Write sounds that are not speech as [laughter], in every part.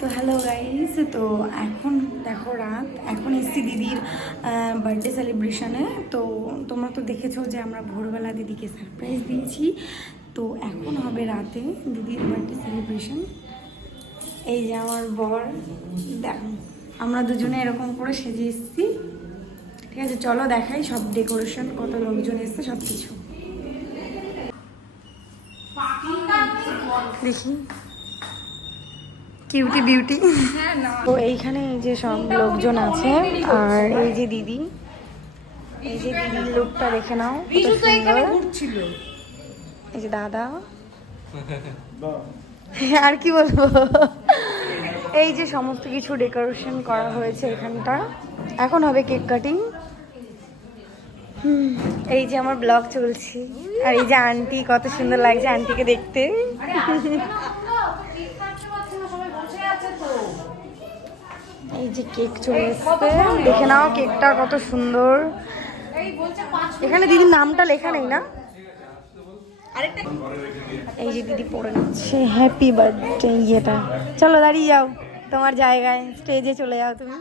তো hello guys তো এখন দেখো রাত এখন এসছি দিদির বার্থডে সেলিব্রেশনে তো তোমরা তো দেখেছ যে আমরা ভোরবেলা দিদিকে সারপ্রাইজ দিয়েছি। তো এখন হবে রাতে দিদির বার্থডে সেলিব্রেশন এই যে আমার বর দেখো আমরা দুজনে এরকম করে সেজে এসছি। ঠিক আছে চলো দেখাই সব ডেকোরেশন কত লোকজন এসছে সব কিছু দেখি। কিউটি বিউটি তো এইখানে এই যে সব লোকজন আছে আর এই যে দিদি এই যে দিদির লোকটা দেখে নাও। এই যে দাদা। [laughs] আর কি বলব? এই যে সমস্ত কিছু ডেকোরেশন করা হয়েছে এখানটা। এখন হবে কেক কাটিং এই যে আমার ব্লগ চলছে। আর এই যে আন্টি কত সুন্দর লাগছে আন্টিকে দেখতে। এই যে কেক চলে এসছে। দেখে নাও কেকটা কত সুন্দর। এখানে দিদির নামটা লেখা নেই না? এই যে দিদি পড়ে নিচ্ছে। হ্যাপি বার্থডে ইয়েটা। চলো দাঁড়িয়ে যাও, তোমার জায়গায় স্টেজে চলে যাও তুমি।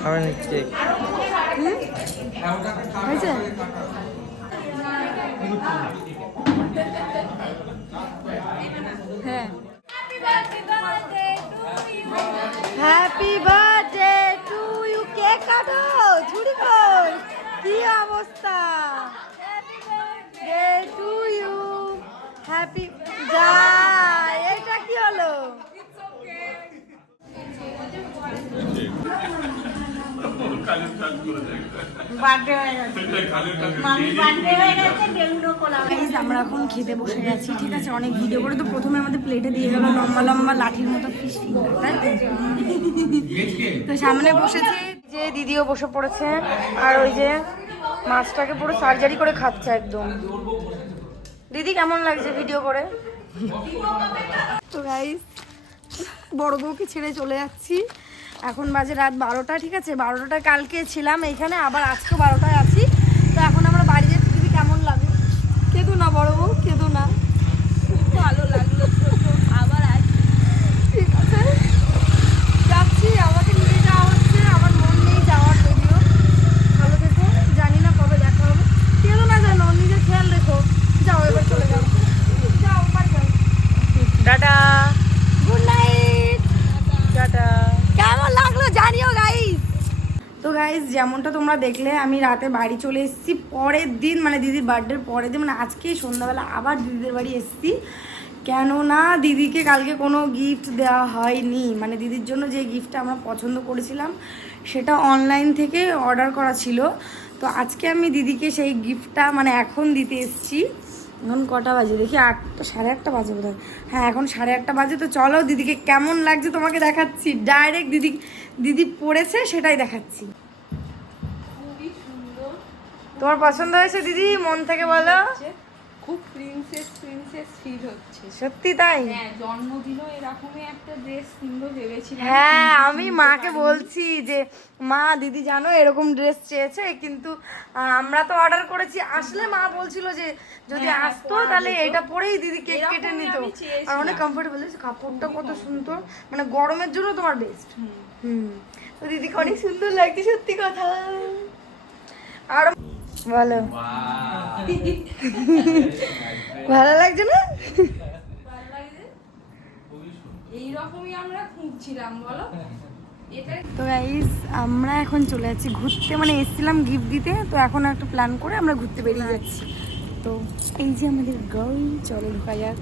খাবেন কেক হয়েছে হ্যাঁ happy birthday to you cake কাটো ছুরি কর কি অবস্থা হ্যাপি টু ইউ হ্যাপি যা এটা কি হলো Guys, আমরা এখন খেতে বসে গেছি ঠিক আছে? অনেক ভিডিও করে তো প্রথমে আমাদের প্লেটে দিয়ে গেল লম্বা লম্বা লাঠির মতো ফিশ তাই তো? তো সামনে বসেছে। যে দিদিও বসে পড়েছে আর ওই যে মাছটাকে পুরো সার্জারি করে খাচ্ছে একদম। দিদি কেমন লাগছে ভিডিও করে? তো গাইস বড় বউকে ছেড়ে চলে যাচ্ছি। এখন বাজে রাত বারোটা ঠিক আছে? বারোটা কালকে ছিলাম এইখানে আবার আজকে বারোটায় আছি তো এখন আমরা বাড়ি যাচ্ছি দিদি কেমন লাগে কেঁদো না বড় বউ কেঁদো না ভালো লাগল আবার ঠিক আছে যাচ্ছি আমাকে নিয়ে যাওয়া হচ্ছে আমার মন নেই যাওয়ার যদিও ভালো থেকো জানি না কবে দেখা হবে কেঁদো না জানো নিজের খেয়াল রেখো যাও এবার চলে যাও যাও বাড়ি যাও টাটা গুড নাইট টাটা কেমন লাগল জানিও গাইস তো গাইস যেমনটা তোমরা দেখলে, আমি রাতে বাড়ি চলে এসেছি। পরের দিন মানে দিদির বার্থডের পরের দিন মানে আজকেই সন্ধ্যাবেলা আবার দিদিদের বাড়ি এসেছি। কেননা দিদিকে কালকে কোনো গিফট দেওয়া হয়নি। মানে দিদির জন্য যে গিফটটা আমরা পছন্দ করেছিলাম, সেটা অনলাইন থেকে অর্ডার করা ছিল। তো আজকে আমি দিদিকে সেই গিফটটা মানে এখন দিতে এসেছি। এখন কটা বাজে? দেখি আটটা, সাড়ে আটটা বাজে বোধ হ্যাঁ এখন সাড়ে আটটা বাজে। তো চলো, দিদিকে কেমন লাগছে তোমাকে দেখাচ্ছি। ডাইরেক্ট দিদি দিদি পড়েছে, সেটাই দেখাচ্ছি। তোমার পছন্দ হয়েছে দিদি? মন থেকে বলো। খুব প্রিন্সেস প্রিন্সেস ফিল হচ্ছে। সত্যি তাই? হ্যাঁ জন্মদিনও এরকমই একটা ড্রেস কিনবো ভেবেছিলাম। হ্যাঁ আমি মাকে বলছি যে মা দিদি জানো এরকম ড্রেস চেয়েছে কিন্তু আমরা তো অর্ডার করেছি। আসলে মা বলছিল যে যদি হ্যাঁ, আসতো তাহলে এটা পরেই দিদি কেক কেটে নিত। আর অনেক কমফোর্টেবল কাপড়টা কত সুন্দর। মানে গরমের জন্য তোমার বেস্ট হুম। তো দিদিকে অনেক সুন্দর লাগছে সত্যি কথা। আর বলো। ভালো লাগছে না? তো গাইস আমরা এখন চলে যাচ্ছি ঘুরতে। মানে এসেছিলাম গিফট দিতে, তো এখন একটা প্ল্যান করে আমরা ঘুরতে বেরিয়ে যাচ্ছি। তো এই যে আমাদের গাড়ি চলো ঢোকা যাক।